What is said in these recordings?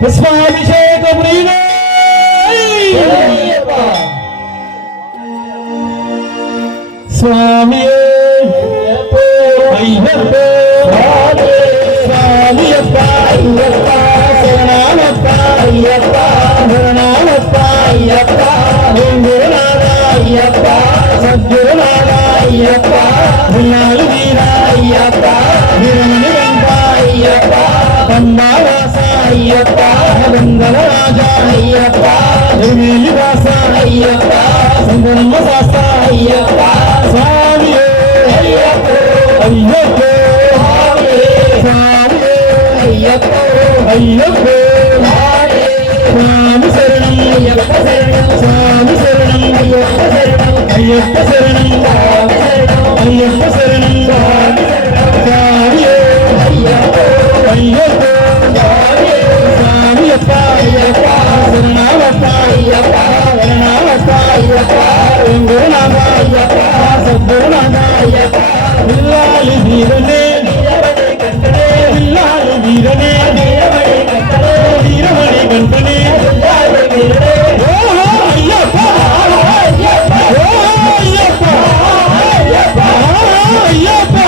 పుష్పాభిషేక స్వామి అయ్యప్ప స్వామియప్ప అయ్యప్ప శరణమప్ప అయ్యప్ప శరణమప్ప అయ్యప్ప గురునాథ అయ్యప్ప సద్గురునాథ అయ్యప్ప వినాలు వీర అయ్యప్ప విరమణి వెంక అయ్యప్ప పంబావాస అయ్యప్ప గంగల రాజ అయ్యప్ప హిమేలి వాస అయ్యప్ప సంగమ శాస్త అయ్యప్ప స్వామి అయ్యప్ప అయ్యప్ప స్వామి అయ్యప్ప అయ్యప్ప స్వామి శరణం అయ్యప్ప శరణం స్వామి శరణం అయ్యప్ప శరణం అయ్యప్ప శరణం అయ్యప్ప శరణం స్వామి అయ్యప్ప అయ్యప్ప స్వామియప్ప అయ్యప్ప శరణమప్ప అయ్యప్ప శరణమప్ప అయ్యప్ప గురునాథ అయ్యప్ప సద్గురునాథ అయ్యప్ప బిల్లాలి వీరనే బిల్లాలి వీరనే వీరమణి గంటనే అయ్యప్ప అయ్యప్ప అయ్యప్ప అయ్యప్ప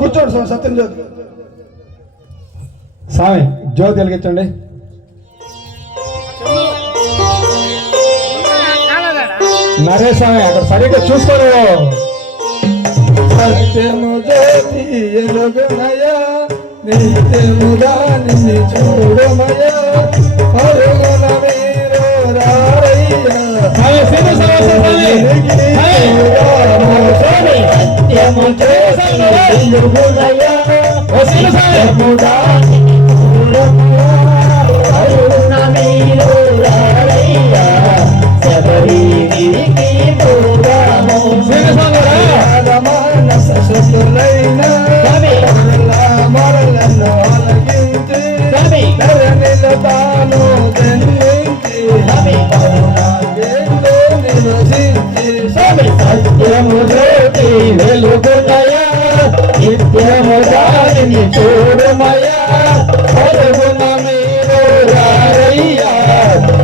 కూర్చోండి సత్యం జ్యోతి స్వామి జ్యోతి వెలిగించండి నరేష్ స్వామి అక్కడ సరిగ్గా చూసుకోరు సత్యము జ్యోతి ఎలుగునయా నిత్యము దానిని చూడమయా పరుగున మీరు రారయ్యా సత్యము ఎలుగునయా నిత్యము దానిని చూడమయా పరుగున మీరు రారయ్యా శబరిగిరికి పోదాము మానస శుద్ధులైన మరలను అలగించి ధరణిలో తాను జన్మించి నివసించి సత్యము జ్యోతి వెలుగునయా నిత్యము దానిని చూడమయా పరుగున మీరు రారయ్యా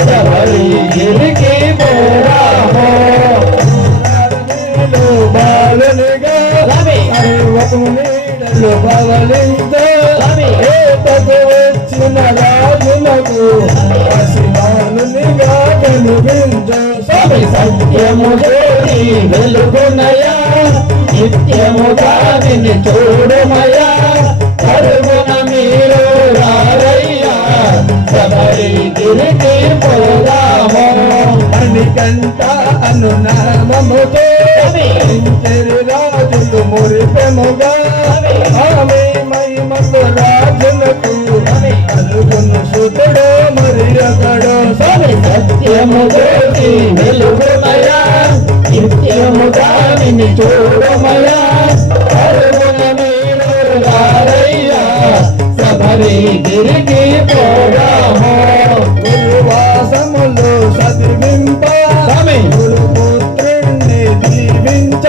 శబరిగిరికి పోదాము బాలనిగా నీడలు బవలిందో వచ్చిన రాజులకు పసివానునిగా కనిపించు సత్యము జ్యోతి వెలుగునయా నిత్యము దానిని చూడమయా పరుగున మీరు రారయ్యా శబరిగిరికి పోదాము మణికంఠ అనునామముతో రాజులు మురిపెముగా ఆమె మహిమకు రాజులకు కలుగును సుతుడు మరి అతడు సత్యము జ్యోతి వెలుగునయా నిత్యము దానిని చూడమయా పరుగున మీరు రారయ్యా శబరిగిరికి పోదాము గురువాసములు సదివింప గురుపుత్రుణ్ణి దీవించ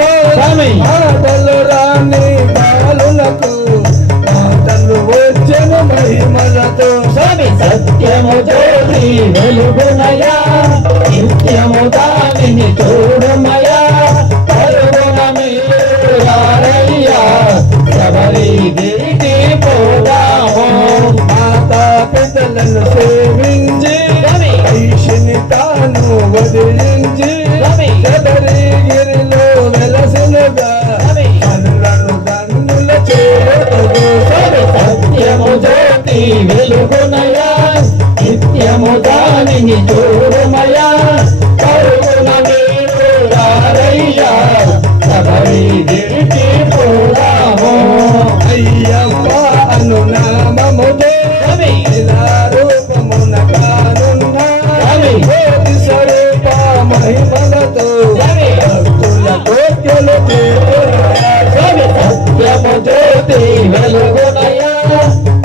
మాటలు రాని బాలులకు మాటలు వచ్చెను మహిమలతో సత్యము జ్యోతి వెలుగునయా నిత్యము దానిని చూడమయా పరుగున మీరు రారయ్యా శబరిగిరికి పోదాము మాతా పితలను సేవించి ఐషిని తాను వదిలించి శబరిగిరిలో వెలసిన వెలుగునయా నిత్యము దానిని చూడుమయా పరుగున మీరు రారయ్యా శబరి గిరికి పోదాము అయ్యప్ప అను నామముతో రూపమున కానున్న జ్యోతి స్వరూప మహిమలతో భక్తుల కోట్యలు సత్యము జ్యోతి వెలుగునయా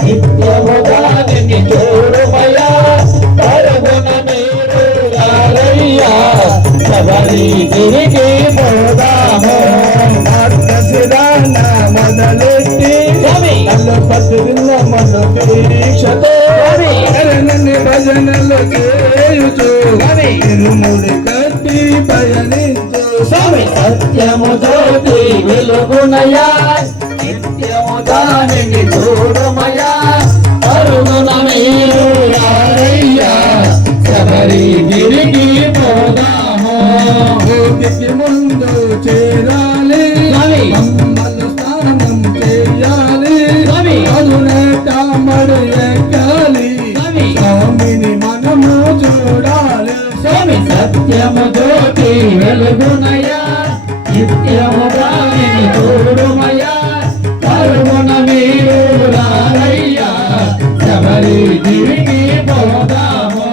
నిత్యము దానిని చూడుమయా పరుగున మీరు రారయ్యా శబరి గిరికి పోదాము మార్గశిరాన మొదలెట్టి పత్రిల్ల మన దీక్షతో శరణని భజనలు చేయుచు ఇరుముడి కట్టి పయనించు స్వామి సత్యము జ్యోతి వెలుగునయా నిత్యము దానిని చూడుమయా పరుగున మీరు రారయ్యా శబరి గిరికి పోదాము భూమికి ముందు చేరాలి మమ్మల్ని స్నానం చేయాలి అదునేట మడు ఎక్కాలి స్వామిని మనము చూడాలి స్వామి సత్యము జ్యోతి వెలుగునయా నిత్యము దానిని చూడుమయా పరుగున మీరు రారయ్యా శబరి గిరికి పోదాము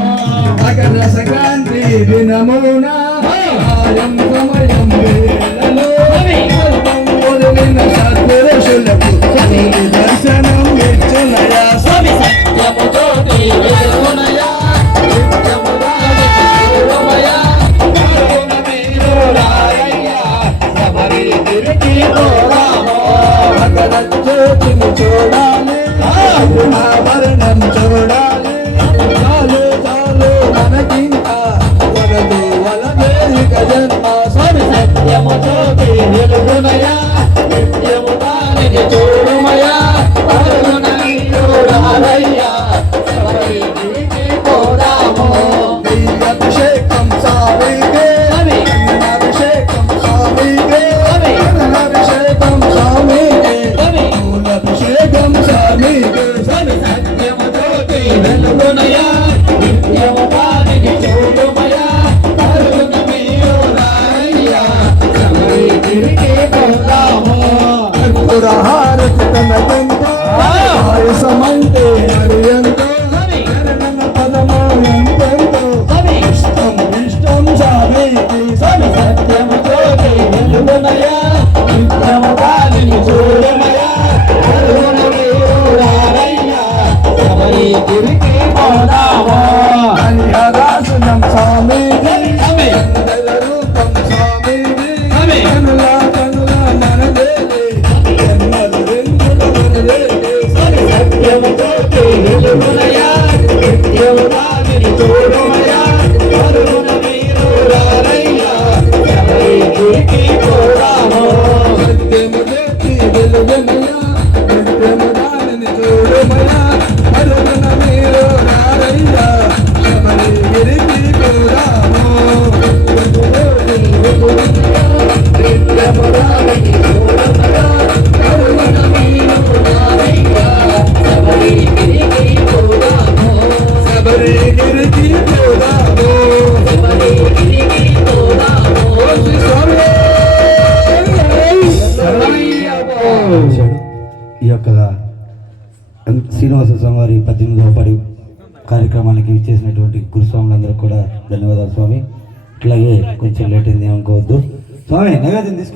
మకర సంక్రాంతి దినమున ఆయం సమయం వేళలో అల్పం మొదలైన సత్పురుషులకు దర్శనం ఇచ్చునయా స్వామి సత్యము జ్యోతి వెలుగునయా నిత్యము దానిని చూడుమయా పరుగున మీరు రారయ్యా శబరి గిరికి పోదాము మకర జ్యోతిని చూడాలి ఆభరణం చూడాలి చాలు చాలు మనకింకా వరదు వలదేహిక జన్మ స్వామి సత్యము జ్యోతి వెలుగునయా నిత్యము దానిని చూడుమయా పరుగున మీరు రారయ్యా శబరి గిరికి పోదాము అభిషేకం స్వామికే అభిషేకం స్వామికే అభిషేకం స్వామికే అభిషేకం స్వామికే స్వామి సత్యము జ్యోతి వెలుగునయా నిత్యము దానిని చూడుమయా పరుగున మీరు రారయ్యా శబరి గిరికి పోదాము హారతి తనకెంతో పాయసమంటే మరి ఎంతో శరణన పదమా ఎంతెంతో ఇష్టం ఇష్టం స్వామికి స్వామి సత్యము జ్యోతి వెలుగునయా నిత్యము దానిని చూడుమయా పరుగున మీరు రారయ్యా శబరి గిరికి పోదాము హరిహరాసునం స్వామికి అందల రూపం స్వామికి కనుల కనుల మనదేలే ఎన్నడు వెన్నుల మనదేలే సత్యము జ్యోతి వెలుగునయా నిత్యము దానిని చూడుమయా పరుగున మీరు రారయ్యా శబరి గిరికి పోదాము సత్యము జ్యోతి వెలుగునయా నిత్యము దానిని చూడుమయా అరుణ మీరు రారయ్యా శబరి గిరికి పోదాము నిత్యము దానిని చూడుమయా పరుగున మీరు రారయ్యా శబరి గిరికి పోదాము శబరి గిరికి పోదాము శబరి గిరికి పోదాము శ్రీ స్వామి ఈ యొక్క శ్రీనివాస స్వామి వారి 18వ పడి కార్యక్రమానికి ఇచ్చేసినటువంటి గురుస్వాములందరూ కూడా ధన్యవాదాలు స్వామి. ఇట్లాగే కొంచెం లేట్ అయింది అనుకోవద్దు స్వామి. నైవేద్యం తీసుకో.